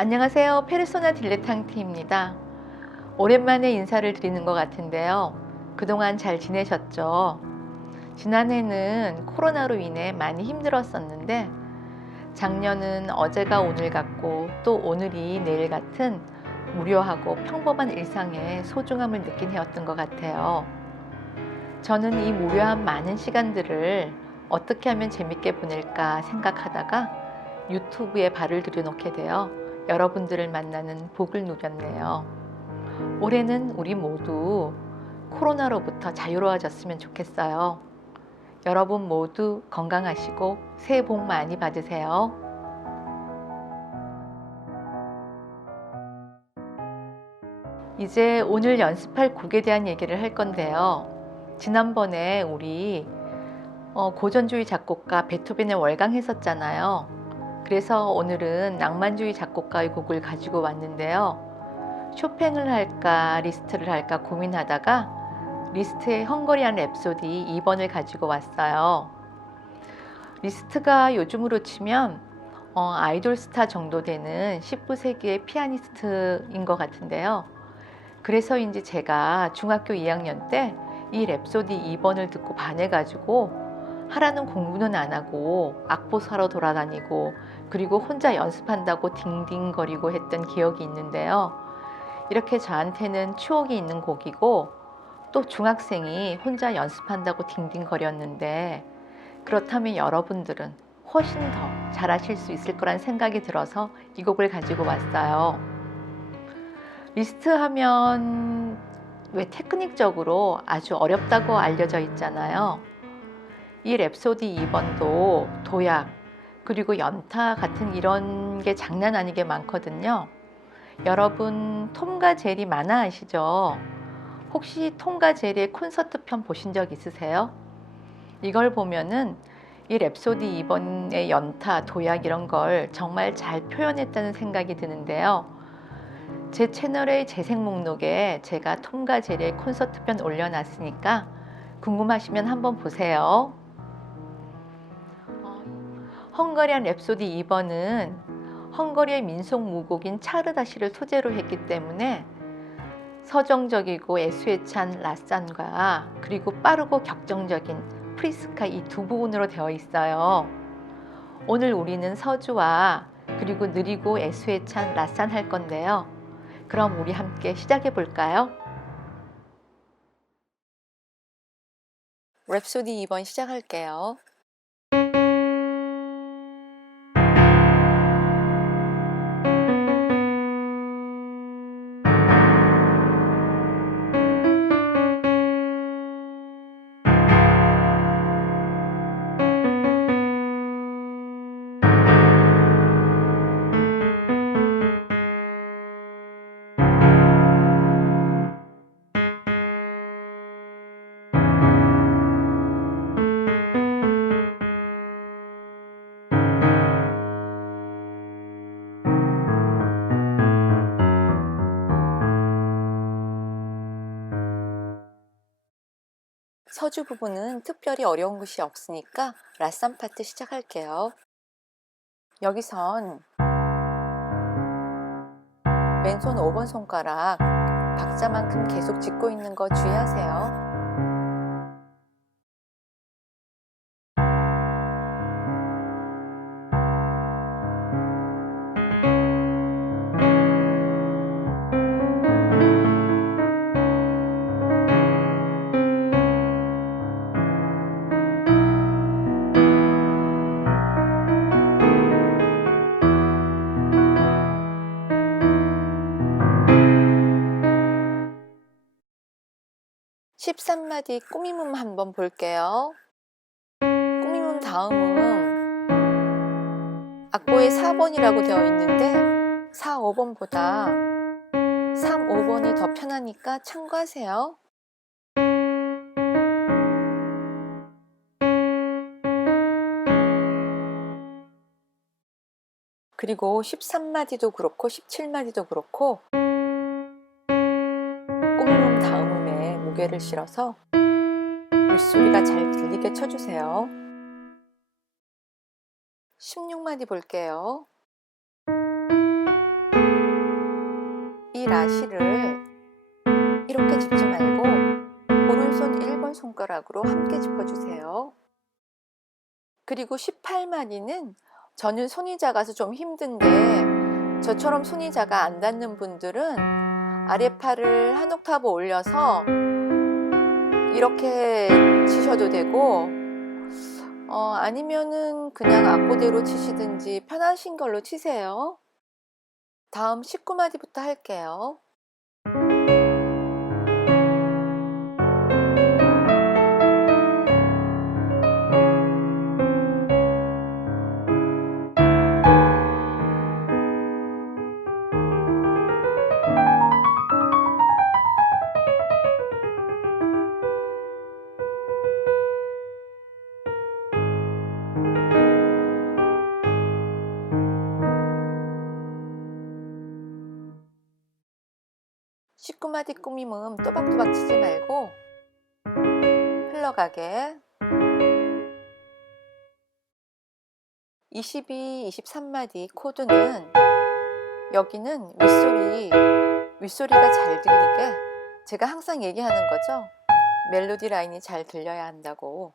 안녕하세요. 페르소나 딜레탕트입니다. 오랜만에 인사를 드리는 것 같은데요. 그동안 잘 지내셨죠? 지난해는 코로나로 인해 많이 힘들었었는데 작년은 어제가 오늘 같고 또 오늘이 내일 같은 무료하고 평범한 일상의 소중함을 느낀 해였던 것 같아요. 저는 이 무료한 많은 시간들을 어떻게 하면 재밌게 보낼까 생각하다가 유튜브에 발을 들여놓게 되어 여러분들을 만나는 복을 누렸네요. 올해는 우리 모두 코로나로부터 자유로워졌으면 좋겠어요. 여러분 모두 건강하시고 새해 복 많이 받으세요. 이제 오늘 연습할 곡에 대한 얘기를 할 건데요. 지난번에 우리 고전주의 작곡가 베토벤의 월강 했었잖아요. 그래서 오늘은 낭만주의 작곡가의 곡을 가지고 왔는데요. 쇼팽을 할까 리스트를 할까 고민하다가 리스트의 헝거리안 랩소디 2번을 가지고 왔어요. 리스트가 요즘으로 치면 아이돌 스타 정도 되는 19세기의 피아니스트인 것 같은데요. 그래서인지 제가 중학교 2학년 때 이 랩소디 2번을 듣고 반해가지고 하라는 공부는 안 하고 악보 사러 돌아다니고 그리고 혼자 연습한다고 딩딩거리고 했던 기억이 있는데요. 이렇게 저한테는 추억이 있는 곡이고 또 중학생이 혼자 연습한다고 딩딩거렸는데 그렇다면 여러분들은 훨씬 더 잘하실 수 있을 거란 생각이 들어서 이 곡을 가지고 왔어요. 리스트 하면 왜 테크닉적으로 아주 어렵다고 알려져 있잖아요. 이 랩소디 2번도 도약 그리고 연타 같은 이런 게 장난 아니게 많거든요. 여러분 톰과 제리 만화 아시죠? 혹시 톰과 제리의 콘서트 편 보신 적 있으세요? 이걸 보면은 이 랩소디 2번의 연타, 도약 이런 걸 정말 잘 표현했다는 생각이 드는데요. 제 채널의 재생 목록에 제가 톰과 제리의 콘서트 편 올려놨으니까 궁금하시면 한번 보세요. 헝거리안 랩소디 2번은 헝거리의 민속 무곡인 차르다시를 소재로 했기 때문에 서정적이고 애수에 찬 라산과 그리고 빠르고 격정적인 프리스카 이 두 부분으로 되어 있어요. 오늘 우리는 서주와 그리고 느리고 애수에 찬 라산 할 건데요. 그럼 우리 함께 시작해 볼까요? 랩소디 2번 시작할게요. 서주 부분은 특별히 어려운 것이 없으니까 라산 파트 시작할게요. 여기선 왼손 5번 손가락 박자만큼 계속 짚고 있는 거 주의하세요. (13마디) 꾸미음 한번 볼게요. 꾸미음 다음은 악보에 4번이라고 되어 있는데 4, 5번보다 3, 5번이 더 편하니까 참고하세요. 그리고 13마디도 그렇고 17마디도 그렇고 꾸미음 다음음에 무게를 실어서 윗소리가 잘 들리게 쳐주세요. 16마디 볼게요. 라 시를 이렇게 짚지 말고 오른손 1번 손가락으로 함께 짚어주세요. 그리고 18마디는 저는 손이 작아서 좀 힘든데 저처럼 손이 작아 안 닿는 분들은 아랫팔을 한 옥타브 올려서 이렇게 치셔도 되고 아니면은 그냥 악보대로 치시든지 편하신 걸로 치세요. 다음 19마디부터 할게요. (19마디) 꾸밈음 또박또박 치지 말고 흘러가게. 22, 23마디 코드는 여기는 윗소리가 잘 들리게, 제가 항상 얘기하는 거죠. 멜로디 라인이 잘 들려야 한다고.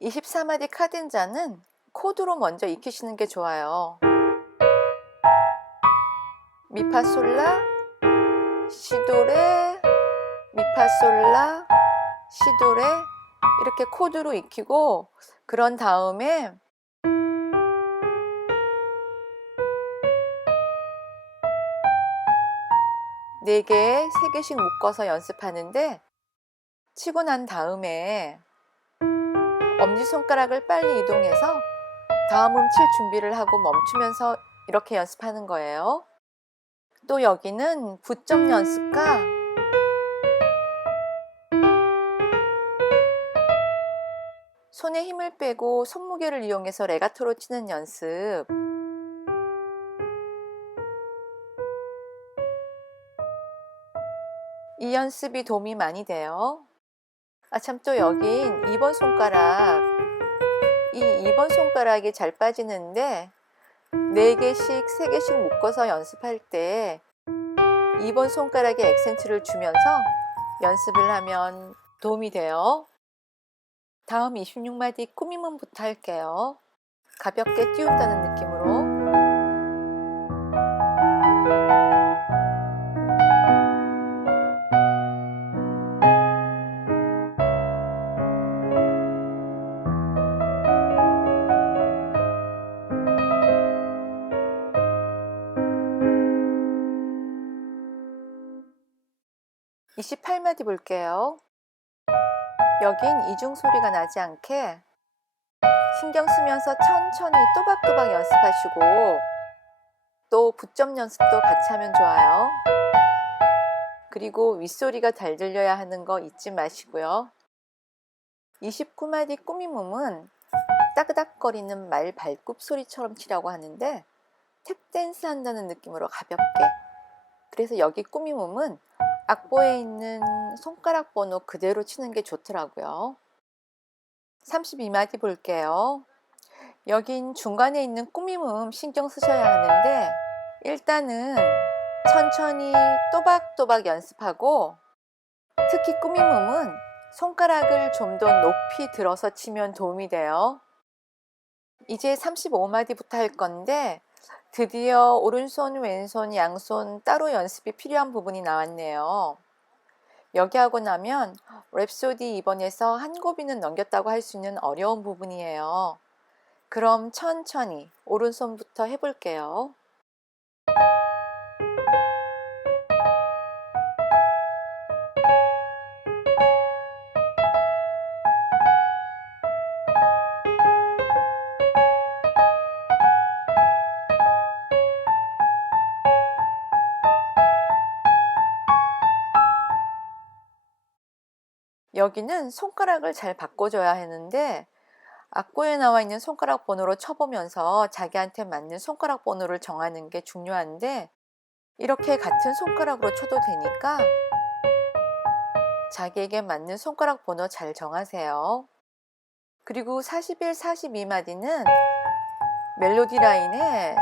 24마디 카덴자는 코드로 먼저 익히시는 게 좋아요. 미파솔라, 시도레, 미파솔라, 시도레 이렇게 코드로 익히고, 그런 다음에 네 개, 세 개씩 묶어서 연습하는데, 치고 난 다음에 엄지손가락을 빨리 이동해서 다음 음 칠 준비를 하고 멈추면서 이렇게 연습하는 거예요. 또 여기는 붓점 연습과 손에 힘을 빼고 손무게를 이용해서 레가토로 치는 연습, 이 연습이 도움이 많이 돼요. 참, 또 여긴 2번 손가락, 이 2번 손가락이 잘 빠지는데 4개씩, 3개씩 묶어서 연습할 때 2번 손가락에 액센트를 주면서 연습을 하면 도움이 돼요. 다음 26마디 꾸밈음부터 할게요. 가볍게 띄운다는 느낌으로. (28마디) 볼게요. 여긴 이중 소리가 나지 않게 신경 쓰면서 천천히 또박또박 연습하시고, 또 붓점 연습도 같이 하면 좋아요. 그리고 윗소리가 잘 들려야 하는 거 잊지 마시고요. 29마디 꾸밈음은 따그닥거리는 말 발굽 소리처럼 치라고 하는데 탭댄스 한다는 느낌으로 가볍게. 그래서 여기 꾸밈음은 악보에 있는 손가락 번호 그대로 치는 게 좋더라고요. 32마디 볼게요. 여긴 중간에 있는 꾸밈음 신경 쓰셔야 하는데, 일단은 천천히 또박또박 연습하고, 특히 꾸밈음은 손가락을 좀 더 높이 들어서 치면 도움이 돼요. 이제 35마디부터 할 건데 드디어 오른손, 왼손, 양손 따로 연습이 필요한 부분이 나왔네요. 여기 하고 나면 랩소디 2번에서 한 고비는 넘겼다고 할 수 있는 어려운 부분이에요. 그럼 천천히 오른손부터 해볼게요. 여기는 손가락을 잘 바꿔줘야 하는데, 악보에 나와 있는 손가락 번호로 쳐보면서 자기한테 맞는 손가락 번호를 정하는 게 중요한데, 이렇게 같은 손가락으로 쳐도 되니까 자기에게 맞는 손가락 번호 잘 정하세요. 그리고 41, 42마디는 멜로디 라인에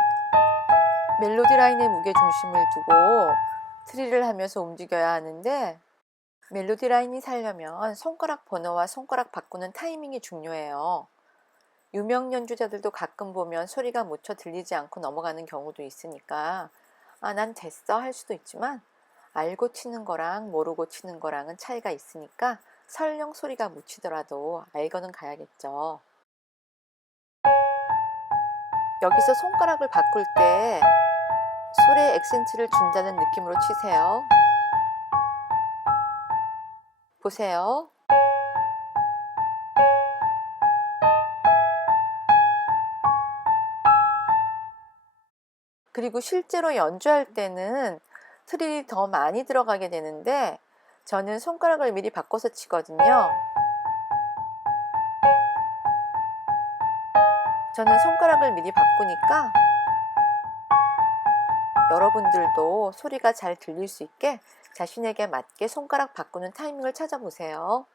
멜로디 라인의 무게 중심을 두고 트리를 하면서 움직여야 하는데, 멜로디 라인이 살려면 손가락 번호와 손가락 바꾸는 타이밍이 중요해요. 유명 연주자들도 가끔 보면 소리가 묻혀 들리지 않고 넘어가는 경우도 있으니까 난 됐어 할 수도 있지만, 알고 치는 거랑 모르고 치는 거랑은 차이가 있으니까 설령 소리가 묻히더라도 알고는 가야겠죠. 여기서 손가락을 바꿀 때 소리에 액센트를 준다는 느낌으로 치세요. 보세요. 그리고 실제로 연주할 때는 트릴이 더 많이 들어가게 되는데, 저는 손가락을 미리 바꿔서 치거든요. 저는 손가락을 미리 바꾸니까 여러분들도 소리가 잘 들릴 수 있게 자신에게 맞게 손가락 바꾸는 타이밍을 찾아보세요.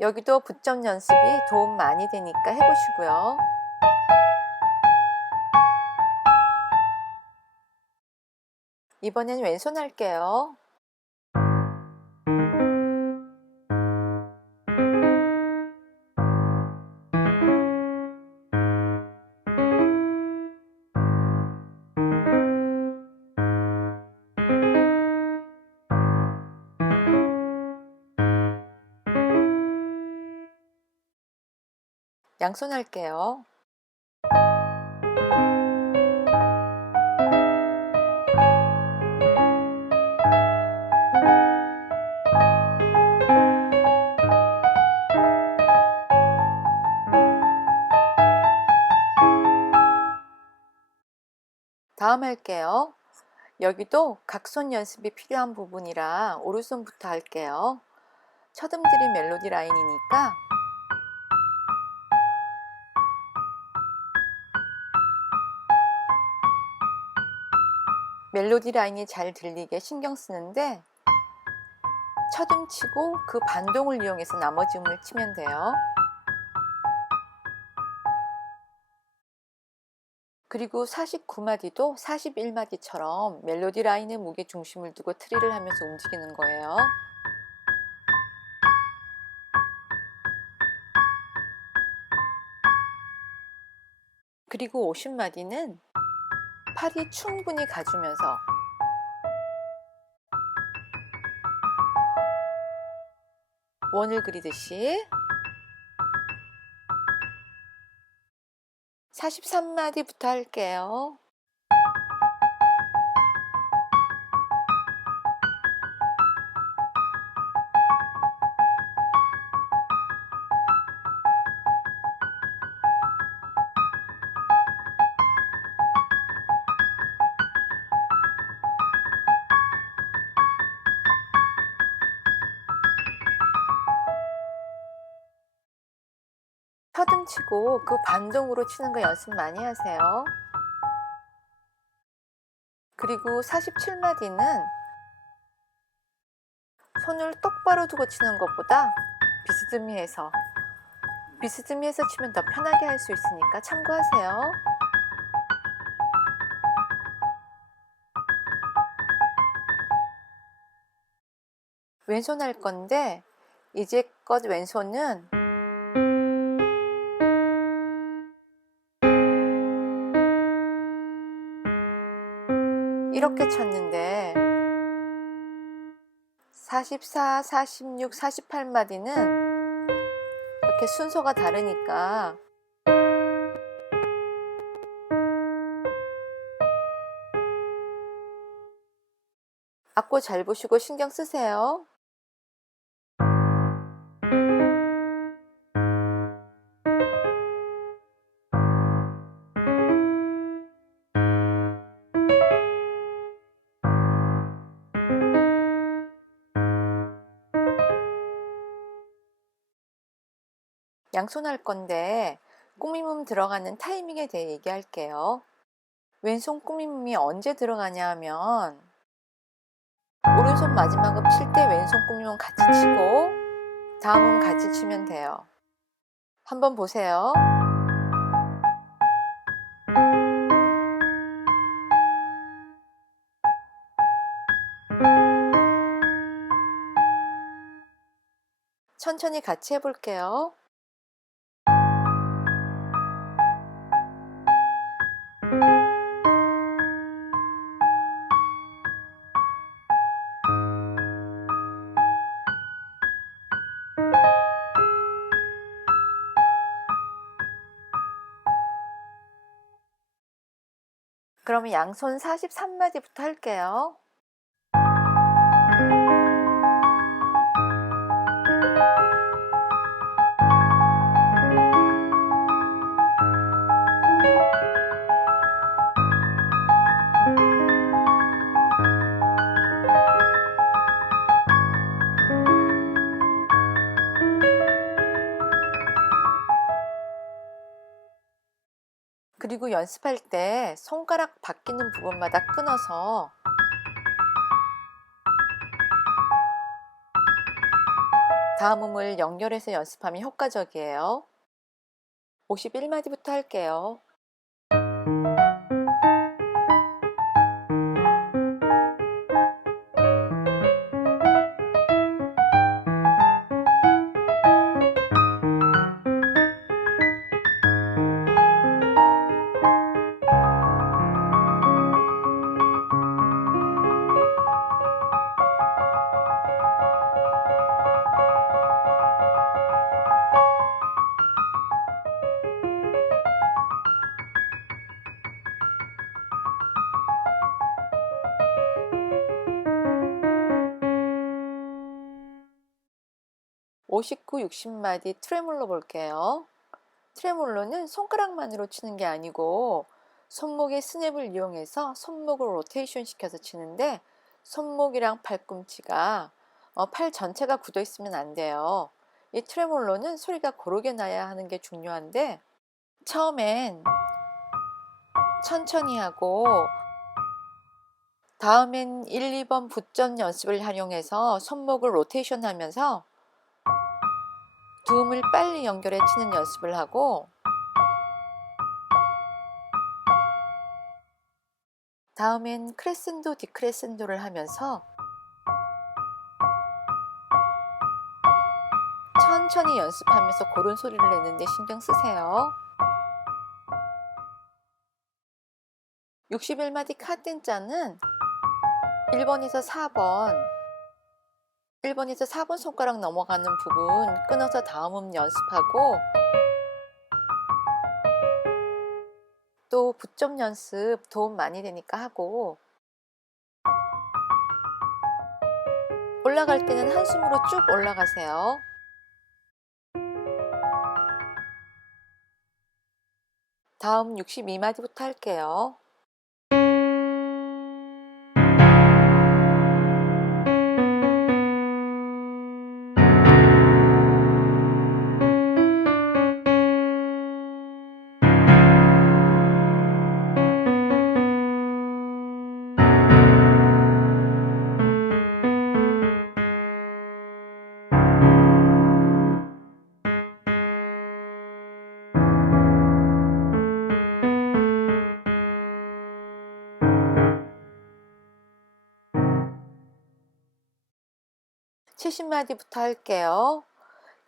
여기도 붙점 연습이 도움 많이 되니까 해보시고요. 이번엔 왼손 할게요. 양손 할게요. 다음 할게요. 여기도 각손 연습이 필요한 부분이라 오른손부터 할게요. 첫 음들이 멜로디 라인이니까 멜로디 라인이 잘 들리게 신경 쓰는데, 첫 음 치고 그 반동을 이용해서 나머지 음을 치면 돼요. 그리고 49마디도 41마디처럼 멜로디 라인의 무게 중심을 두고 트리를 하면서 움직이는 거예요. 그리고 50마디는 팔이 충분히 가주면서 원을 그리듯이, 43마디부터 할게요. 첫 음 치고 그 반동으로 치는 거 연습 많이 하세요. 그리고 47마디는 손을 똑바로 두고 치는 것보다 비스듬히해서 치면 더 편하게 할 수 있으니까 참고하세요. 왼손 할 건데, 이제껏 왼손은 이렇게 쳤는데 44, 46, 48마디는 이렇게 순서가 다르니까 악보 잘 보시고 신경 쓰세요. 양손 할 건데 꾸밈음 들어가는 타이밍에 대해 얘기할게요. 왼손 꾸밈음이 언제 들어가냐 하면, 오른손 마지막 음 칠 때 왼손 꾸밈음 같이 치고 다음 음 같이 치면 돼요. 한번 보세요. 천천히 같이 해볼게요. 그러면 양손 43마디부터 할게요. 그리고 연습할 때 손가락 바뀌는 부분마다 끊어서 다음 음을 연결해서 연습하면 효과적이에요. 51마디부터 할게요. (59, 60마디) 트레몰로 볼게요. 트레몰로는 손가락만으로 치는 게 아니고 손목의 스냅을 이용해서 손목을 로테이션 시켜서 치는데 손목이랑 팔꿈치가 팔 전체가 굳어 있으면 안 돼요. 이 트레몰로는 소리가 고르게 나야 하는 게 중요한데 처음엔 천천히 하고 다음엔 1, 2번 붓점 연습을 활용해서 손목을 로테이션 하면서 두 음을 빨리 연결해 치는 연습을 하고 다음엔 크레센도 디크레센도를 하면서 천천히 연습하면서 고른 소리를 내는데 신경 쓰세요. 61마디 카덴자는 1번에서 4번 손가락 넘어가는 부분 끊어서 다음 음 연습하고 또 붓점 연습 도움 많이 되니까 하고 올라갈 때는 한숨으로 쭉 올라가세요. 다음 62마디부터 할게요. (70마디부터) 할게요.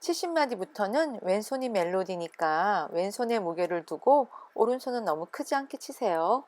70마디부터는 왼손이 멜로디니까 왼손에 무게를 두고 오른손은 너무 크지 않게 치세요.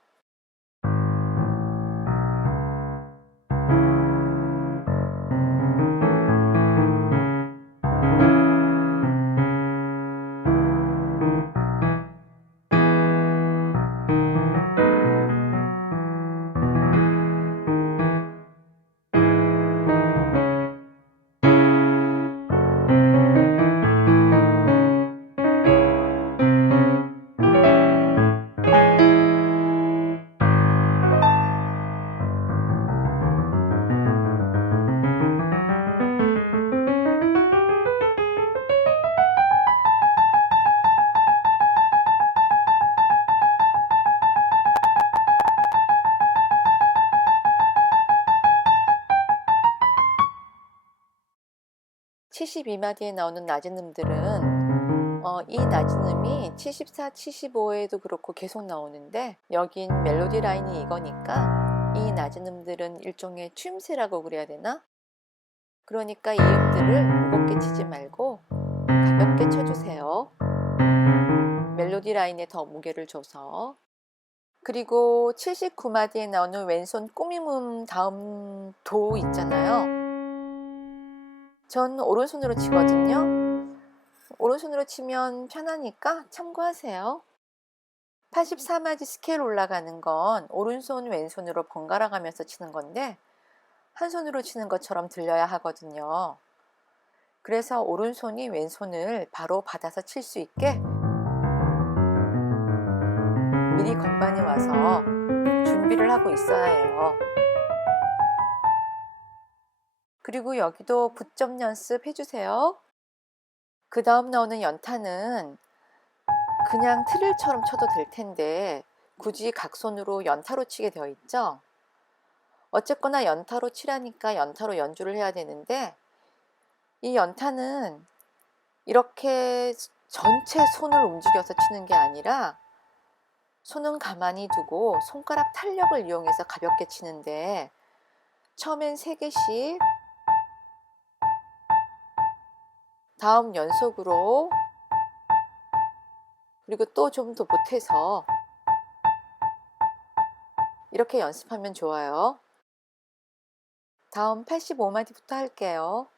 (72마디에) 나오는 낮은 음들은 이 낮은 음이 74, 75에도 그렇고 계속 나오는데 여긴 멜로디 라인이 이거니까 이 낮은 음들은 일종의 추임새라고 그래야 되나? 그러니까 이 음들을 무겁게 치지 말고 가볍게 쳐주세요. 멜로디 라인에 더 무게를 줘서. 그리고 79마디에 나오는 왼손 꾸밈음 다음 도 있잖아요. 전 오른손으로 치거든요. 오른손으로 치면 편하니까 참고하세요. 84마디 스케일 올라가는 건 오른손 왼손으로 번갈아 가면서 치는 건데 한 손으로 치는 것처럼 들려야 하거든요. 그래서 오른손이 왼손을 바로 받아서 칠 수 있게 미리 건반에 와서 준비를 하고 있어야 해요. 그리고 여기도 붙점 연습 해주세요. 그 다음 나오는 연타는 그냥 트릴처럼 쳐도 될 텐데 굳이 각손으로 연타로 치게 되어 있죠. 어쨌거나 연타로 치라니까 연타로 연주를 해야 되는데 이 연타는 이렇게 전체 손을 움직여서 치는 게 아니라 손은 가만히 두고 손가락 탄력을 이용해서 가볍게 치는데 처음엔 3개씩, 다음 연속으로, 그리고 또 좀 더 못해서 이렇게 연습하면 좋아요. 다음 85마디부터 할게요.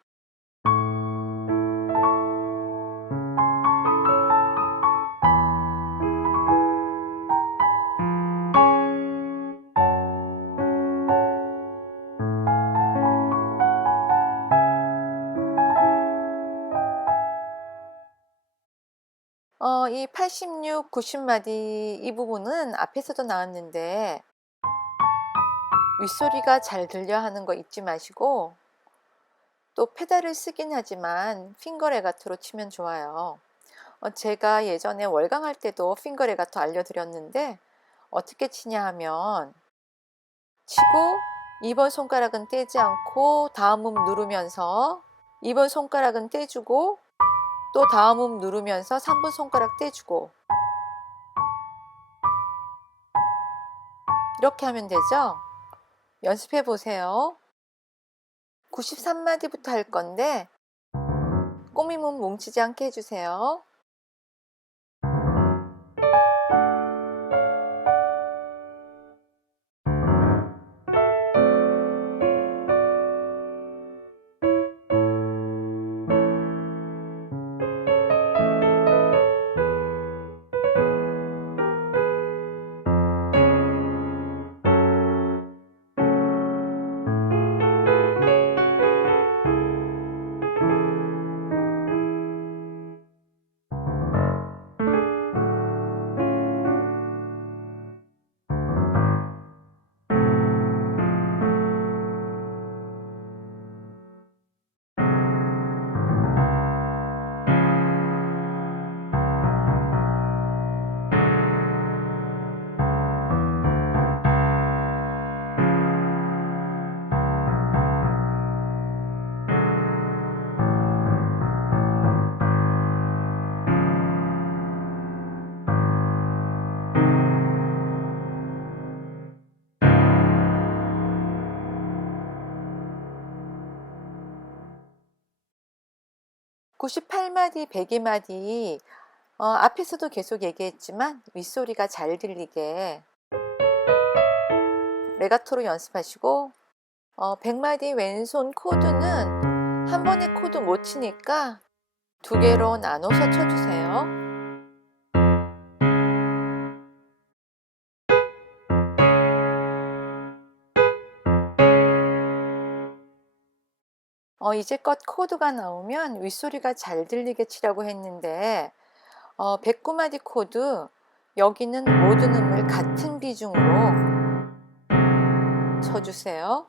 이 86, 90마디 이 부분은 앞에서도 나왔는데 윗소리가 잘 들려 하는 거 잊지 마시고 또 페달을 쓰긴 하지만 핑거 레가토로 치면 좋아요. 제가 예전에 월강 할 때도 핑거 레가토 알려드렸는데 어떻게 치냐 하면 치고 2번 손가락은 떼지 않고 다음 음 누르면서 2번 손가락은 떼주고 또 다음 음 누르면서 3번 손가락 떼주고 이렇게 하면 되죠? 연습해 보세요. 93마디부터 할 건데 꾸밈음 뭉치지 않게 해주세요. (98마디) (102마디) 앞에서도 계속 얘기했지만 윗소리가 잘 들리게 레가토로 연습하시고 100마디 왼손 코드는 한 번에 코드 못 치니까 2개로 나눠서 쳐주세요. 이제껏 코드가 나오면 윗소리가 잘 들리게 치라고 했는데 109마디 코드 여기는 모든 음을 같은 비중으로 쳐주세요.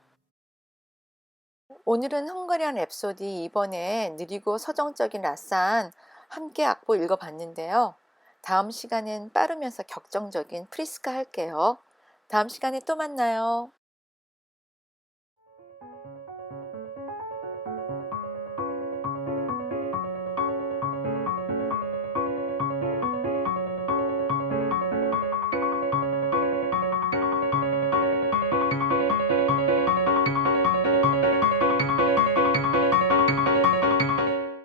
오늘은 헝가리안 랩소디 이번에 느리고 서정적인 라산 함께 악보 읽어봤는데요. 다음 시간엔 빠르면서 격정적인 프리스카 할게요. 다음 시간에 또 만나요.